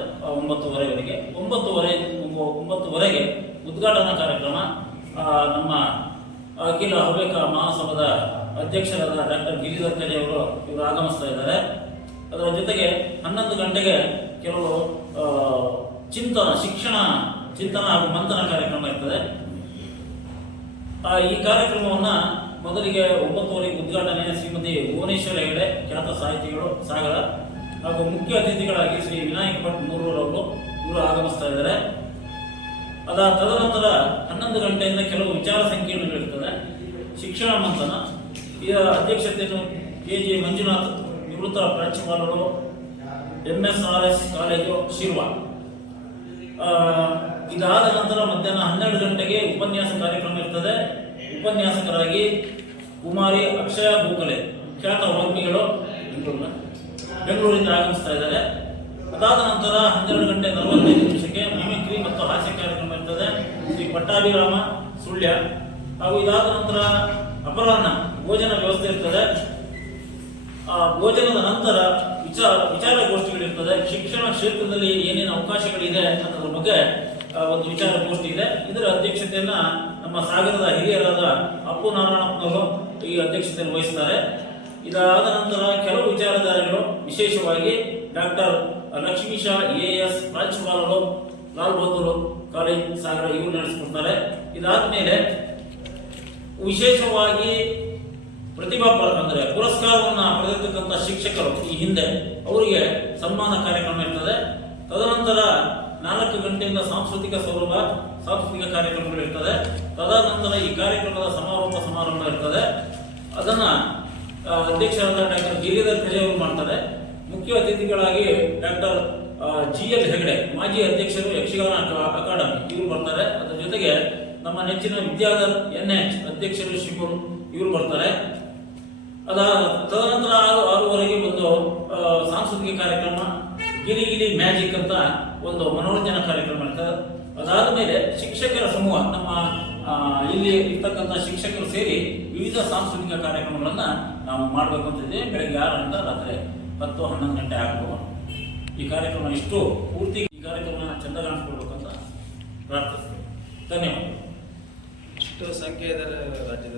ಇರ್ತದೆ 9:30ವರೆಗೆ. 9:30ಗೆ ಉದ್ಘಾಟನಾ ಕಾರ್ಯಕ್ರಮ ನಮ್ಮ ಅಖಿಲ ಹವ್ಯಕ ಮಹಾಸಭಾದ ಅಧ್ಯಕ್ಷರಾದ ಡಾಕ್ಟರ್ ಗಿರಿಧರ್ ಕಜೆ ಇವರು ಆಗಮಿಸ್ತಾ ಇದ್ದಾರೆ. ಅದರ ಜೊತೆಗೆ 11 ಗಂಟೆಗೆ ಕೆಲವು ಶಿಕ್ಷಣ ಚಿಂತನ ಹಾಗೂ ಮಂಥನ ಕಾರ್ಯಕ್ರಮ ಇರ್ತದೆ. ಈ ಕಾರ್ಯಕ್ರಮವನ್ನು ಮೊದಲಿಗೆ 9:30ಗೆ ಉದ್ಘಾಟನೆ ಶ್ರೀಮತಿ ಭುವನೇಶ್ವರ ಹೆಗಡೆ, ಖ್ಯಾತ ಸಾಹಿತಿಗಳು ಸಾಗರ, ಹಾಗೂ ಮುಖ್ಯ ಅತಿಥಿಗಳಾಗಿ ಶ್ರೀ ವಿನಾಯಕ ಭಟ್ ಮೂರೂರವರು ಇವರು ಆಗಮಿಸ್ತಾ ಇದ್ದಾರೆ. ತದನಂತರ 11 ಗಂಟೆಯಿಂದ ಕೆಲವು ವಿಚಾರ ಸಂಕಿರಣಗಳಿರ್ತದೆ. ಶಿಕ್ಷಣ ಮಂಥನ ಇದರ ಅಧ್ಯಕ್ಷತೆಯನ್ನು KG ಮಂಜುನಾಥ್, ನಿವೃತ್ತ ಪ್ರಾಂಶುಪಾಲರು, MSRS ಕಾಲೇಜು ಶಿರ್ವ. ಇದಾದ ನಂತರ ಮಧ್ಯಾಹ್ನ 12 ಗಂಟೆಗೆ ಉಪನ್ಯಾಸ ಕಾರ್ಯಕ್ರಮ ಇರ್ತದೆ. ಉಪನ್ಯಾಸಕರಾಗಿ ಕುಮಾರಿ ಅಕ್ಷಯ ಗೋಖಲೆ, ಖ್ಯಾತ ವಾಗ್ಮಿಗಳು, ಬೆಂಗಳೂರಿಂದ ಆಗಮಿಸ್ತಾ ಇದ್ದಾರೆ. ಅದಾದ ನಂತರ 12:45 ಮಿಮಿಕ್ರಿ ಮತ್ತು ಹಾಸ್ಯ ಕಾರ್ಯಕ್ರಮ ಇರ್ತದೆ. ಶ್ರೀ ಪಟ್ಟಾಭಿರಾಮ ಸುಳ್ಯ. ಹಾಗೂ ಇದಾದ ನಂತರ ಅಪರಾಹ್ನ ಭೋಜನ ವ್ಯವಸ್ಥೆ ಇರ್ತದೆ. ಭೋಜನದ ನಂತರ ವಿಚಾರಗೋಷ್ಠಿಗಳಿರ್ತದೆ. ಶಿಕ್ಷಣ ಕ್ಷೇತ್ರದಲ್ಲಿ ಏನೇನು ಅವಕಾಶಗಳಿದೆ ಅನ್ನೋದ್ರ ಬಗ್ಗೆ ಒಂದು ವಿಚಾರಗೋಷ್ಠಿ ಇದೆ. ಇದರ ಅಧ್ಯಕ್ಷತೆಯನ್ನ ನಮ್ಮ ಸಾಗರದ ಹಿರಿಯರಾದ ಅಪ್ಪು ನಾರಾಯಣಪ್ಪನವರು ಈ ಅಧ್ಯಕ್ಷತೆಯನ್ನು ವಹಿಸ್ತಾರೆ. ಇದಾದ ನಂತರ ಕೆಲವು ವಿಚಾರಧಾರೆಗಳು, ವಿಶೇಷವಾಗಿ ಡಾಕ್ಟರ್ ಲಕ್ಷ್ಮೀಶ AS ಪ್ರಾಂಶುಪಾಲರು, ಲಾಲ್ ಬಹದ್ದೂರ್ ಕಾಲೇಜ್ ಸಾಗರ ಇವರು ನಡೆಸಿಕೊಡ್ತಾರೆ. ಇದಾದ ಮೇಲೆ ವಿಶೇಷವಾಗಿ ಅಂದ್ರೆ ಪುರಸ್ಕಾರವನ್ನು ಪಡೆದಿರ್ತಕ್ಕಂಥ ಶಿಕ್ಷಕರು ಈ ಹಿಂದೆ ಅವರಿಗೆ ಸನ್ಮಾನ ಕಾರ್ಯಕ್ರಮ ಇರ್ತದೆ. ತದನಂತರ 4 ಗಂಟೆಯಿಂದ ಸಾಂಸ್ಕೃತಿಕ ಕಾರ್ಯಕ್ರಮಗಳು ಇರ್ತದೆ. ತದನಂತರ ಈ ಕಾರ್ಯಕ್ರಮದ ಸಮಾರೋಪ ಸಮಾರಂಭ ಇರ್ತದೆ. ಅದನ್ನ ಅಧ್ಯಕ್ಷರಾದ ಡಾಕ್ಟರ್ ಗಿರಿಧರ್ ಕಜೆ ಅವರು ಮಾಡ್ತಾರೆ. ಮುಖ್ಯ ಅತಿಥಿಗಳಾಗಿ ಡಾಕ್ಟರ್ GL ಹೆಗಡೆ, ಮಾಜಿ ಅಧ್ಯಕ್ಷರು ಯಕ್ಷಗಾನ ಅಕಾಡೆಮಿ, ಇವರು ಬರ್ತಾರೆ. ಅದರ ಜೊತೆಗೆ ನಮ್ಮ ನೆಚ್ಚಿನ ವಿದ್ಯಾಧರ್ NH ಅಧ್ಯಕ್ಷರು ಶಿವನ್ ಇವರು ಬರ್ತಾರೆ. ತದನಂತರ 6:30ಗೆ ಒಂದು ಸಾಂಸ್ಕೃತಿಕ ಕಾರ್ಯಕ್ರಮ, ಗಿಲಿ ಮ್ಯಾಜಿಕ್ ಅಂತ ಒಂದು ಮನೋರಂಜನಾ ಕಾರ್ಯಕ್ರಮ ಇರ್ತದೆ. ಅದಾದ ಮೇಲೆ ಶಿಕ್ಷಕರ ಸಮೂಹ, ನಮ್ಮ ಇಲ್ಲಿ ಇರ್ತಕ್ಕಂಥ ಶಿಕ್ಷಕರು ಸೇರಿ ವಿವಿಧ ಸಾಂಸ್ಕೃತಿಕ ಕಾರ್ಯಕ್ರಮಗಳನ್ನ ನಾವು ಮಾಡಬೇಕು ಅಂತಿದ್ದೀವಿ. ಬೆಳಗ್ಗೆ 6ರಿಂದ ರಾತ್ರಿ 10-11 ಗಂಟೆ ಆಗ್ಬೋದು. ಈ ಕಾರ್ಯಕ್ರಮ ಇಷ್ಟು ಪೂರ್ತಿ ಈ ಕಾರ್ಯಕ್ರಮ ಚಂದ ಕಾಣಿಸ್ಕೊಡ್ಬೇಕಂತ ಪ್ರಾರ್ಥಿಸ್ತೀವಿ. ಧನ್ಯವಾದ. ಇಷ್ಟು ಸಂಖ್ಯೆ ರಾಜ್ಯದ